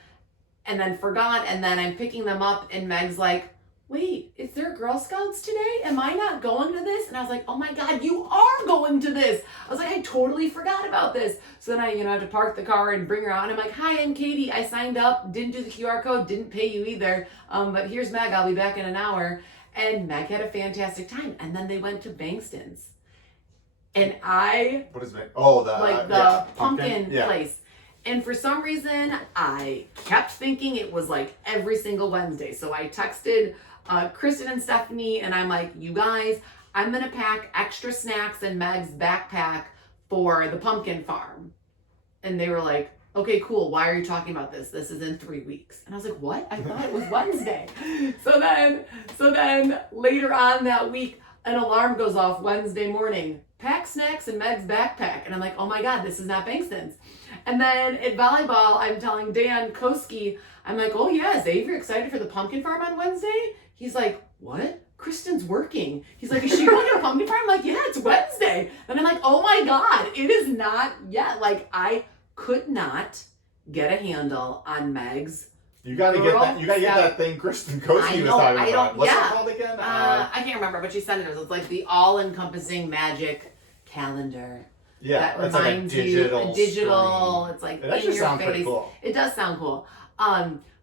and then forgot. And then I'm picking them up and Meg's like, wait, is there Girl Scouts today? Am I not going to this? And I was like, oh my God, you are going to this. I was like, I totally forgot about this. So then I, had to park the car and bring her out. And I'm like, hi, I'm Katie. I signed up, didn't do the QR code, didn't pay you either. But here's Meg. I'll be back in an hour. And Meg had a fantastic time. And then they went to Bankston's. And what is it? Oh, the pumpkin place. And for some reason, I kept thinking it was like every single Wednesday. So I texted Kristen and Stephanie, and I'm like, you guys, I'm going to pack extra snacks in Meg's backpack for the pumpkin farm. And they were like, okay, cool. Why are you talking about this? This is in 3 weeks. And I was like, what? I thought it was Wednesday. So then later on that week, an alarm goes off Wednesday morning. Pack snacks in Meg's backpack. And I'm like, oh my God, this is not Bankston's. And then at volleyball, I'm telling Dan Koski, I'm like, oh yeah, is Avery excited for the pumpkin farm on Wednesday? He's like, what? Kristen's working. He's like, is she going to a pumpkin farm? I'm like, yeah, it's Wednesday. And I'm like, oh my God, it is not yet. Like, I could not get a handle on Meg's. You gotta get that. You gotta get that thing Kristen Koski was talking about. What's it called again? I can't remember, but she sent it to us. It's like the all-encompassing magic calendar. Yeah, that reminds you a digital. It's like it actually sounds pretty cool. It does sound cool.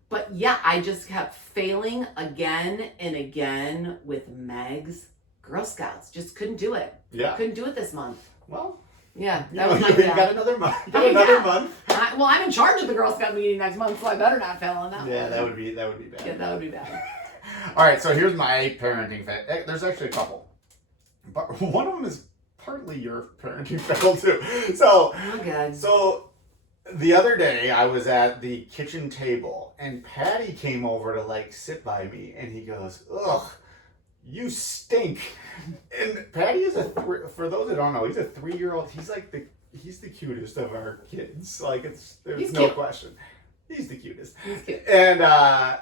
But yeah, I just kept failing again and again with Meg's Girl Scouts. Just couldn't do it. Yeah, couldn't do it this month. Well. Yeah, that was my you got another month. Month. Well, I'm in charge of the Girl Scout meeting next month, so I better not fail on that one. Yeah, that would be bad. Yeah, that would be bad. All right, so here's my parenting fail. There's actually a couple, but one of them is partly your parenting fail too. So, oh God. So the other day I was at the kitchen table and Patty came over to like sit by me, and he goes, "Ugh, you stink." And Patty is for those that don't know, he's a 3-year-old. He's like he's the cutest of our kids. Like there's no question. He's the cutest. He's cute. And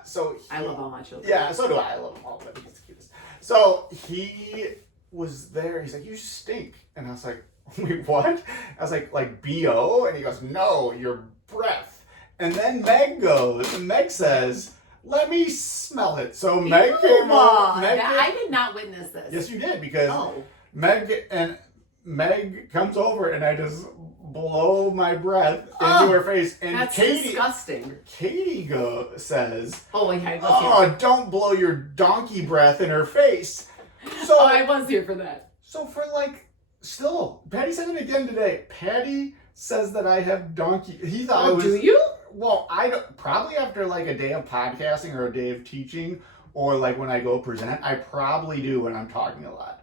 so I love all my children. Yeah, so do I. I love them all, but he's the cutest. So he was there. He's like, "You stink," and I was like, "Wait, what?" I was like BO, and he goes, "No, your breath." And then Meg says, "Let me smell it." So Meg came over. I did not witness this. Yes, you did, because Meg and Meg comes over and I just blow my breath into her face. And that's disgusting. Katie says, "Oh, yeah, oh, don't blow your donkey breath in her face." So I was here for that. So for still, Patty said it again today. Patty says that I have donkey. He thought it was. Do you? Well, I don't, probably after a day of podcasting or a day of teaching, or when I go present, I probably do when I'm talking a lot.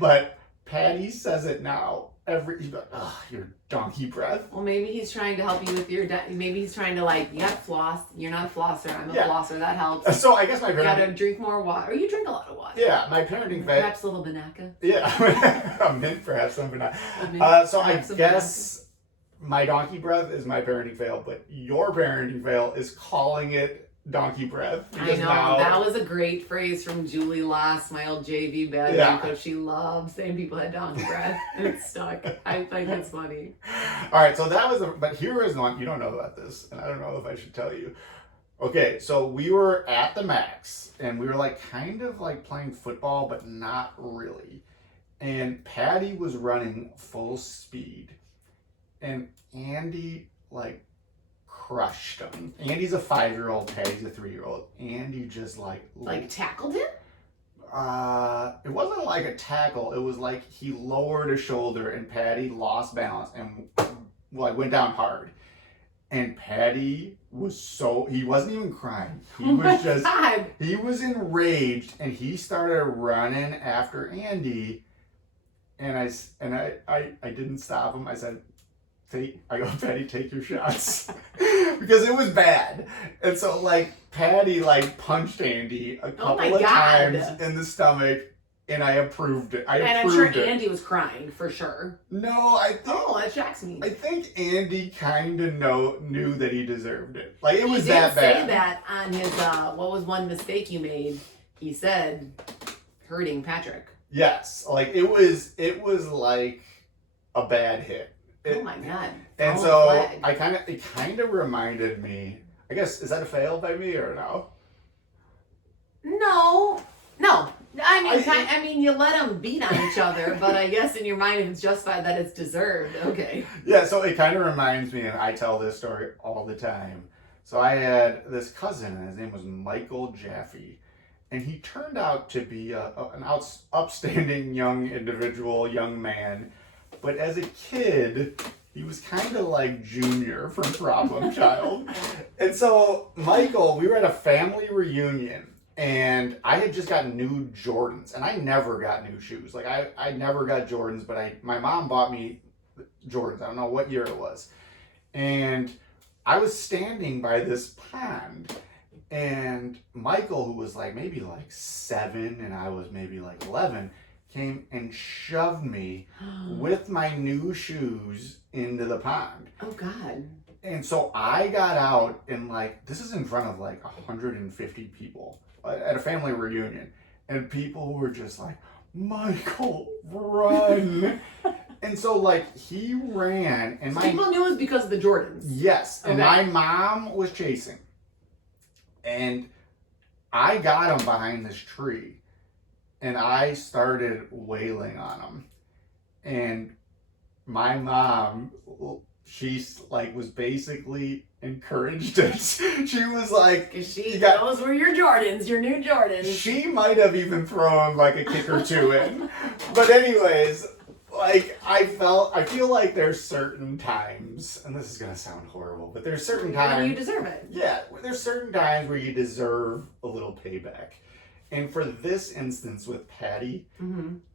But Patty says it now. He's like, "Ugh, your donkey breath." Well, maybe he's trying to help you with your. Maybe he's trying to you got floss. You're not a flosser. I'm a flosser. That helps. So I guess my you gotta drink more water. Or you drink a lot of water. Yeah, my parenting. Perhaps a little Banaka. Yeah, a mint, perhaps some Banaka. So I guess my donkey breath is my parenting fail, but your parenting fail is calling it donkey breath. I know, that was a great phrase from Julie Loss, my old JV badminton coach. She loved saying people had donkey breath. It stuck. I think it's funny. All right, so that was, but here is one, you don't know about this, and I don't know if I should tell you. Okay, so we were at the Max, and we were kind of playing football, but not really. And Patty was running full speed, and Andy, crushed him. Andy's a 5-year-old, Patty's a 3-year-old. Andy just tackled him? It wasn't a tackle. It was he lowered a shoulder and Patty lost balance and went down hard. And Patty was he wasn't even crying. He was he was enraged and he started running after Andy. And I didn't stop him. I said, Patty, take your shots. Because it was bad. And so, Patty, punched Andy a couple of times in the stomach, and I approved it. And I'm sure Andy was crying, for sure. No, I think... Oh, that shocks me. I think Andy kind of knew that he deserved it. It was that bad. He did say that on his, what was one mistake you made? He said, hurting Patrick. Yes. It was a bad hit. Oh my God. And so it kind of reminded me, I guess, is that a fail by me or no? No. I mean, you let them beat on each other, but I guess in your mind it's justified that it's deserved. Okay. Yeah, so it kind of reminds me, and I tell this story all the time. So I had this cousin, and his name was Michael Jaffe, and he turned out to be an upstanding young man. But as a kid, he was kind of like Junior from Problem Child. And so, Michael, we were at a family reunion, and I had just gotten new Jordans, and I never got new shoes. I never got Jordans, but my mom bought me Jordans. I don't know what year it was. And I was standing by this pond, and Michael, who was maybe 7, and I was maybe 11, came and shoved me with my new shoes into the pond. Oh, God. And so I got out and this is in front of 150 people at a family reunion. And people were just Michael, run. And so he ran and people knew it was because of the Jordans. Yes. Okay. And my mom was chasing. And I got him behind this tree. And I started wailing on him. And my mom, she was basically encouraged it. She was those were your Jordans, your new Jordans. She might have even thrown a kick or two in. But anyways, I feel there's certain times, and this is going to sound horrible, but there's certain times. You deserve it. Yeah, there's certain times where you deserve a little payback. And for this instance with Patty,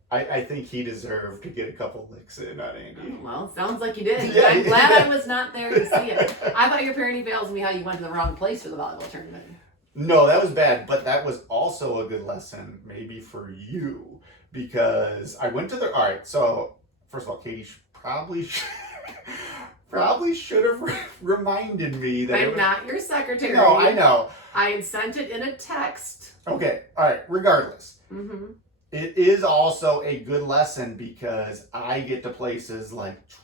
I think he deserved to get a couple licks in on Andy. Oh, well, sounds like you did. Yeah. I'm glad I was not there to see it. I thought your parenting fails me how you went to the wrong place for the volleyball tournament. No, that was bad, but that was also a good lesson maybe for you, because I went to the... All right, so first of all, Katie probably should have reminded me that... I'm not your secretary. No, I know. I had sent it in a text. Okay, all right, regardless. Mm-hmm. It is also a good lesson because I get to places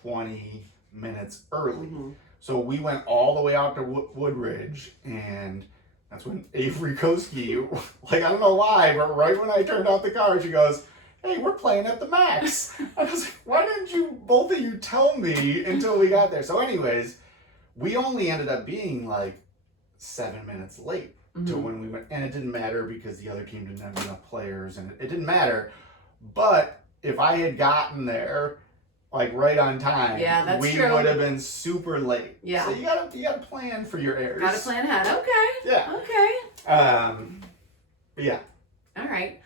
20 minutes early. Mm-hmm. So we went all the way out to Woodridge, and that's when Avery Koski, I don't know why, but right when I turned out the car, she goes, hey, we're playing at the max. I was like, why didn't you, both of you, tell me until we got there? So anyways, we only ended up being like 7 minutes late to when we went. And it didn't matter because the other team didn't have enough players. And it didn't matter. But if I had gotten there like right on time, we would have been super late. Yeah. So you gotta plan for your errors. Gotta plan ahead. Okay. Yeah. Okay. But yeah. All right.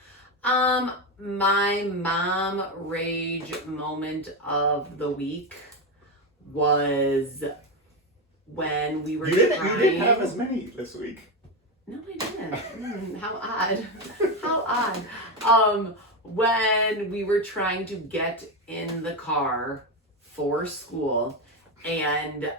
My mom rage moment of the week was when we were You didn't have as many this week. No, I didn't. How odd. How odd. When we were trying to get in the car for school, and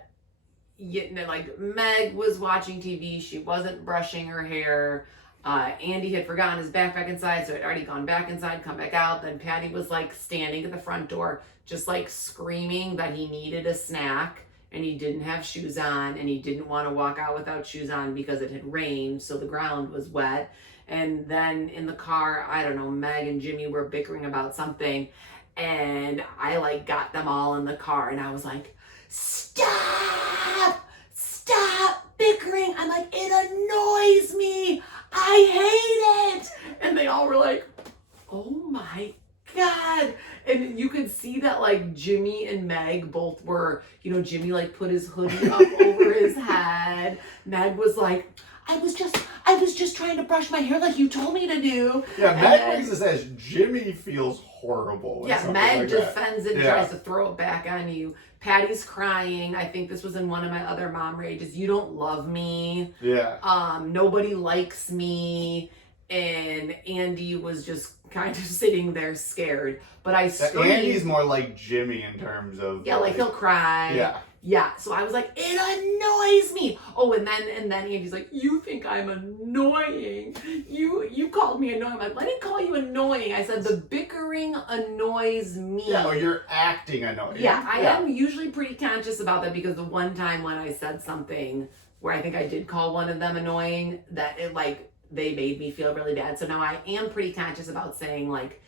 like Meg was watching TV, she wasn't brushing her hair. Andy had forgotten his backpack inside, so had already gone back inside, come back out. Then Patty was like standing at the front door, just like screaming that he needed a snack, and he didn't have shoes on, and he didn't want to walk out without shoes on because it had rained, so the ground was wet. And then in the car, I don't know, Meg and Jimmy were bickering about something, and I like got them all in the car, and I was like, stop bickering. I'm like, it annoys me. I hate it. And they all were like, oh my God. And you could see that like Jimmy and Meg both were, Jimmy like put his hoodie up over his head. Meg was like, I was just trying to brush my hair like you told me to do. Yeah, Meg makes it says Jimmy feels horrible. Yeah, Meg defends it and tries to throw it back on you. Patty's crying. I think this was in one of my other mom rages. You don't love me. Yeah. Nobody likes me. And Andy was just kind of sitting there scared. But I screamed. Andy's more like Jimmy in terms of... Yeah, like he'll cry. Yeah. Yeah, so I was like, it annoys me. Oh, and then Andy's like, you think I'm annoying. You called me annoying. I'm like, I didn't call you annoying. I said the bickering annoys me. Yeah, or you're acting annoying. Yeah, I am usually pretty conscious about that because the one time when I said something where I think I did call one of them annoying, that it like, they made me feel really bad. So now I am pretty conscious about saying like,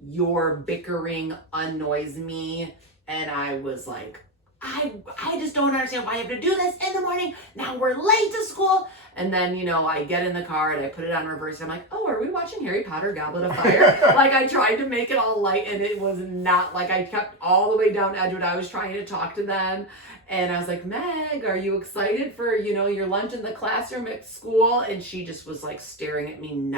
your bickering annoys me. And I was like, I just don't understand why I have to do this in the morning. Now we're late to school. And then, I get in the car and I put it on reverse. I'm like, oh, are we watching Harry Potter Goblet of Fire? Like I tried to make it all light and it was not. Like I kept all the way down Edgewood. I was trying to talk to them. And I was like, Meg, are you excited for, your lunch in the classroom at school? And she just was like staring at me.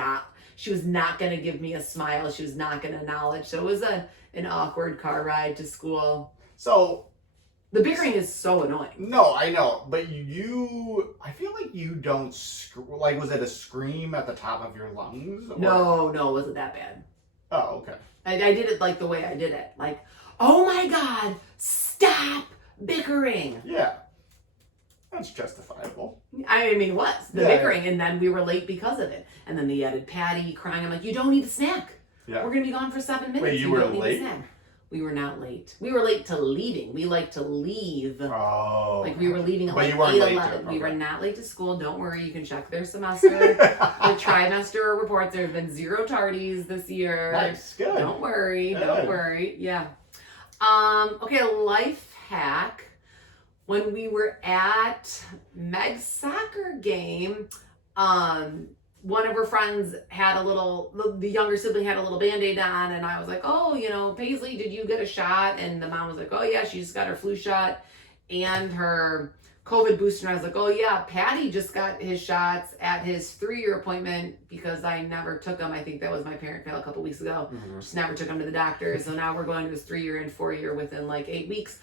She was not going to give me a smile. She was not going to acknowledge. So it was an awkward car ride to school. So... The bickering is so annoying. No, I know, but I feel like you don't, was it a scream at the top of your lungs? Or? No, it wasn't that bad. Oh, okay. I did it like the way I did it. Like, oh my God, stop bickering. Yeah. That's justifiable. I mean, it was. The bickering, and then we were late because of it. And then they added Patty crying. I'm like, you don't need a snack. Yeah. We're going to be gone for 7 minutes. Wait, you were late? We were not late. We were late to leaving. We like to leave. Oh. Like we were leaving at but like you weren't 8, late 11. to, We were not late to school. Don't worry. You can check their semester. The trimester reports. There have been 0 tardies this year. Nice. Good. Don't worry. Good. Don't worry. Yeah. Okay, life hack. When we were at Meg's soccer game, one of her friends had the younger sibling had a little Band-Aid on, and I was like, oh, Paisley, did you get a shot? And the mom was like, oh yeah, she just got her flu shot and her COVID booster. And I was like, oh yeah, Patty just got his shots at his 3-year appointment because I never took him. I think that was my parent fail a couple weeks ago. Mm-hmm. Just never took him to the doctor. So now we're going to his 3-year and 4-year within like 8 weeks.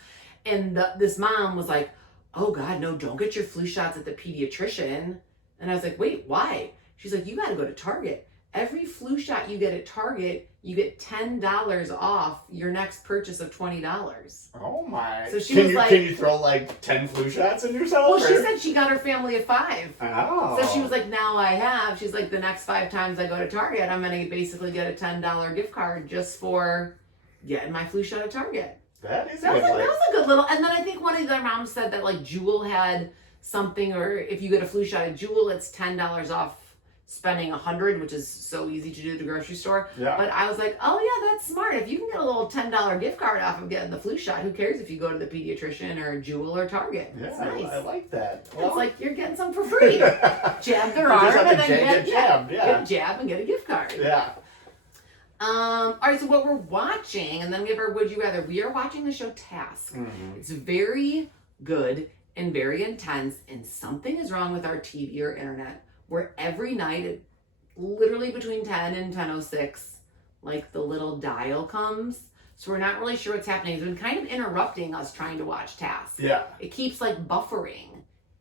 And this mom was like, oh God, no, don't get your flu shots at the pediatrician. And I was like, wait, why? She's like, you got to go to Target. Every flu shot you get at Target, you get $10 off your next purchase of $20. Oh my. So she can you throw like 10 flu shots in yourself? Well, she said she got her family of 5. Oh. So she was like, now I have. She's like, the next 5 times I go to Target, I'm going to basically get a $10 gift card just for getting my flu shot at Target. That was a good little. And then I think one of their moms said that like Jewel had something, or if you get a flu shot at Jewel, it's $10 off spending $100, which is so easy to do at the grocery store. Yeah. But I was like, oh yeah, that's smart. If you can get a little $10 gift card off of getting the flu shot, who cares if you go to the pediatrician or Jewel or Target? Yeah, It's nice. I like that. It's like you're getting some for free. Jab their arm just have and to then get jabbed. Yeah. get a jab and get a gift card. Yeah. All right, so what we're watching, and then we have our Would You Rather. We are watching the show Task. Mm-hmm. It's very good and very intense, and something is wrong with our TV or internet, where every night, at literally between 10 and 10:06, like the little dial comes. So we're not really sure what's happening. It's been kind of interrupting us trying to watch Task. Yeah. It keeps like buffering,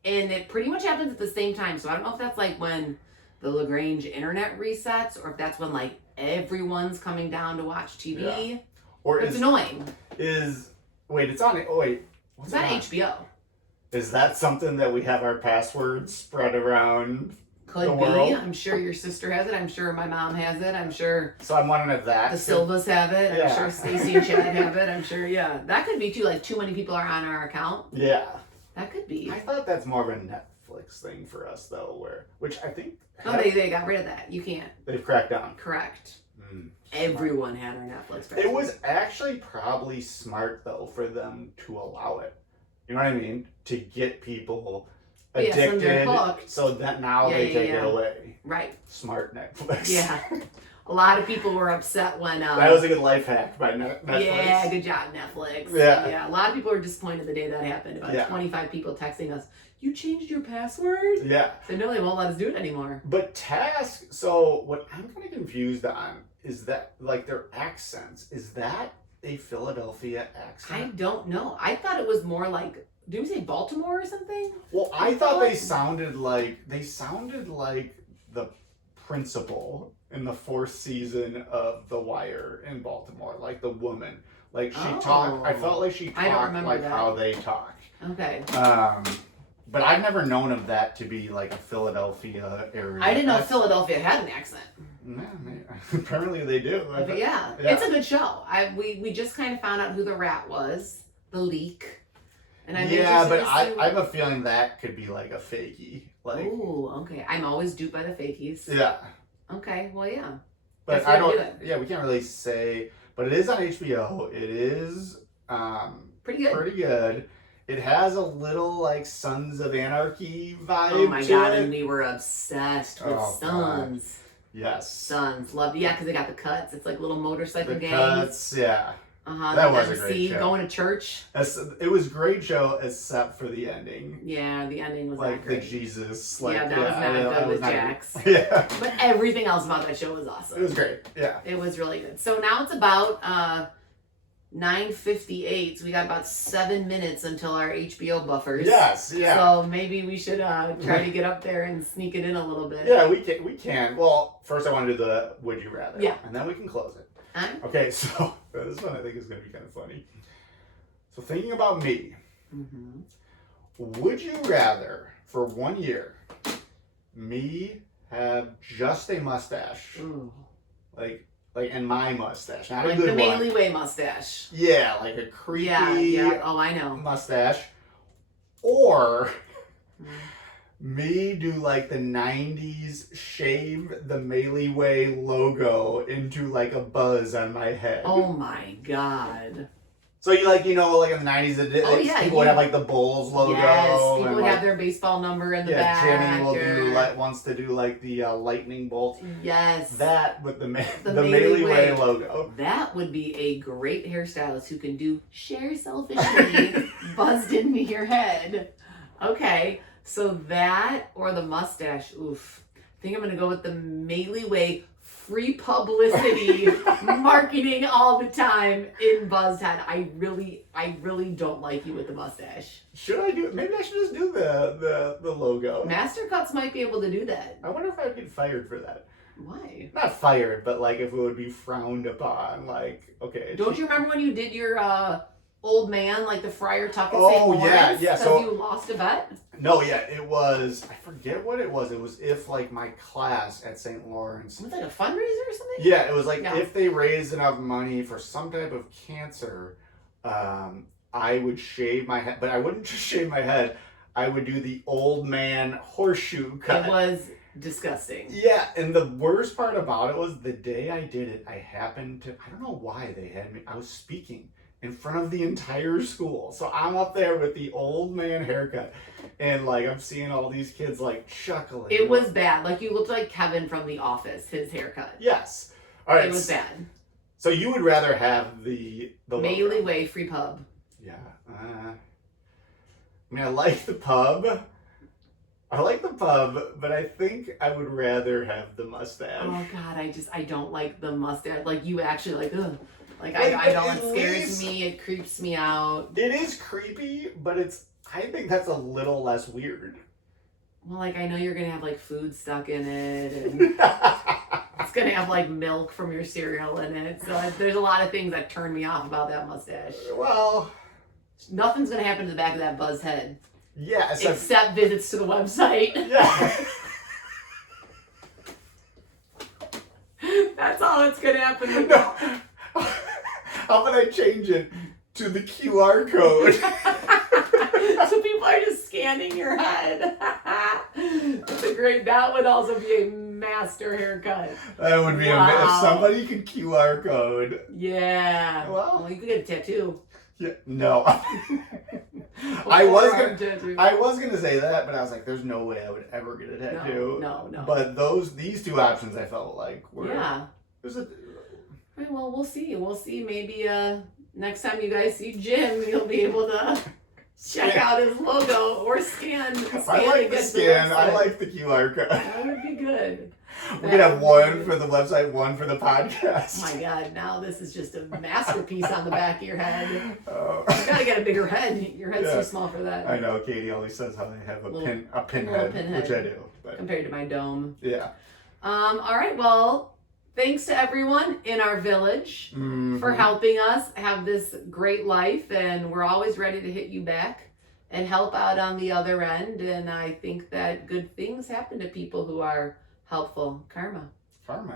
and it pretty much happens at the same time. So I don't know if that's like when the LaGrange internet resets, or if that's when like everyone's coming down to watch TV. Yeah. Or it's annoying. Wait, it's on. Oh wait, It's on HBO. Is that something that we have our passwords spread around Could the be. world? I'm sure your sister has it. I'm sure my mom has it. I'm sure So I'm wondering if that the Silvas have it. Yeah. I'm sure Stacy and Chad have it. I'm sure, yeah. That could be too. Like too many people are on our account. Yeah. That could be. I thought that's more of a Netflix thing for us though, which I think They got rid of that. You can't. they've cracked down. Correct. Mm, Everyone had our Netflix. it was actually probably smart though for them to allow it. You know what I mean? To get people Yeah, so they're addicted, hooked. so that now Yeah, they yeah, take yeah. it away. Right. Smart Netflix. Yeah. A lot of people were upset when. That was a good life hack by Netflix. Yeah, good job, Netflix. Yeah. Yeah. A lot of people were disappointed the day that happened. About 25 people texting us, "You changed your password?" Yeah. So no, they won't let us do it anymore. But Task, so what I'm kind of confused on is that, like, their accents. Is that a Philadelphia I accent? don't know. I thought it was more like, did we say Baltimore or something? Well, I thought they sounded like the principal in the 4th season of The Wire in Baltimore, like the woman. Like she talked. I felt like she I don't talked remember like that. how they talk. Okay. But I've never known of that to be like a Philadelphia area. I didn't know Philadelphia had an accent. Nah, apparently they do. But yeah, it's a good show. We just kind of found out who the rat was, the leak. And I'm yeah, but interested to see I have a feeling that could be like a fakie. Like, ooh, okay. I'm always duped by the fakies. yeah. Okay, well, yeah. But Guess I we gotta don't. do Yeah, we can't really say. But it is on HBO. It is Pretty good. pretty good. It has a little like Sons of Anarchy vibe. Oh my to god, it. and we were obsessed with Oh, Sons. Yes. Sons. Loved yeah, because they got the cuts. It's like little motorcycle The gangs. cuts, yeah. Uh-huh. That the was a great MC show. going to church. It was a great show except for the ending. Yeah, the ending was Like not the great. Jesus. Like, Yeah, that was not good with not Jax. Yeah. But everything else about that show was awesome. It was great. Yeah. It was really good. So now it's about 9:58. So we got about 7 minutes until our HBO buffers. Yes. Yeah. So maybe we should try to get up there and sneak it in a little bit. Yeah, we can. We can. Well, first I want to do the Would You Rather. Yeah. And then we can close it. Huh? Okay, so this one I think is going to be kind of funny. So thinking about me, Mm-hmm. would you rather for 1 year me have just a mustache, Ooh. like and my mustache, not Like a good the one. Maley Way mustache. Yeah, like a creepy Yeah. Oh, I know. mustache, or Mm. me do like the 90s shave the Maley Way logo into like a buzz on my head. Oh my god. So you like in the 90s Oh, yeah, people would have like the Bulls logo. Yes, people and would like, have their baseball number in the yeah, back. Jimmy will or- wants to do like the lightning bolt. Yes. That with the The Maley Maley Way Way. logo. That would be a great hairstylist who can do share selfishly buzzed into your head. Okay, so that or the mustache. Oof. I think I'm gonna go with the Maley Way free publicity marketing all the time in buzzed head. I really don't like you with the mustache. Should I do? Maybe I should just do the logo. Master Cuts might be able to do that. I wonder if I'd get fired for that. Why? Not fired, but like if it would be frowned upon. Like, okay. Don't you remember when you did your old man, like the Friar Tuck at Oh, St. Lawrence? yeah, yeah, Because so- you lost a bet? No, yeah, it was. I forget what it was. It was if like my class at St. Lawrence. Was it like a fundraiser or something? Yeah, it was like Yeah. if they raised enough money for some type of cancer, I would shave my head. But I wouldn't just shave my head. I would do the old man horseshoe cut. It was disgusting. Yeah, and the worst part about it was the day I did it, I happened to, I don't know why they had me, I was speaking in front of the entire school. So I'm up there with the old man haircut, and like I'm seeing all these kids like chuckling. It was bad. Like you looked like Kevin from The Office, his haircut. Yes. All right. It was bad. So you would rather have the Maley Way free pub. Yeah. I mean, I like the pub. But I think I would rather have the mustache. Oh God, I don't like the mustache. Like you actually like, ugh. Like I don't. It scares me. It creeps me out. It is creepy, but I think that's a little less weird. Well, like I know you're gonna have like food stuck in it, and it's gonna have like milk from your cereal in it. So there's a lot of things that turn me off about that mustache. Well, nothing's gonna happen to the back of that buzz head. Yeah, except visits to the website. Yeah. That's all that's gonna happen. No. How about I change it to the QR code? So people are just scanning your head. That would also be a master haircut. That would be if somebody could QR code. Yeah. Well, you could get a tattoo. Yeah. No. I was gonna say that, but I was like, "There's no way I would ever get a tattoo." No. But these two options, I felt like were. Yeah. Right, well, we'll see. Maybe next time you guys see Jim, you'll be able to check out his logo or scan. I like the scan. I like the QR code. That would be good. We could have one for the website, one for the podcast. Oh my God! Now this is just a masterpiece on the back of your head. Oh. You gotta get a bigger head. Your head's too small for that. I know. Katie always says how I have a pinhead, which I do. But. Compared to my dome. Yeah. All right. Well, thanks to everyone in our village for helping us have this great life, and we're always ready to hit you back and help out on the other end. And I think that good things happen to people who are helpful. Karma,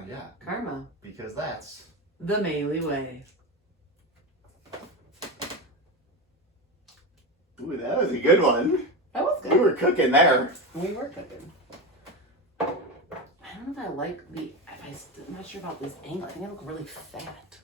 yeah. Karma. Because that's the Maley Way. Ooh, that was a good one. That was good. We were cooking there. We were cooking. I don't know if I like I'm not sure about this angle. I think I look really fat.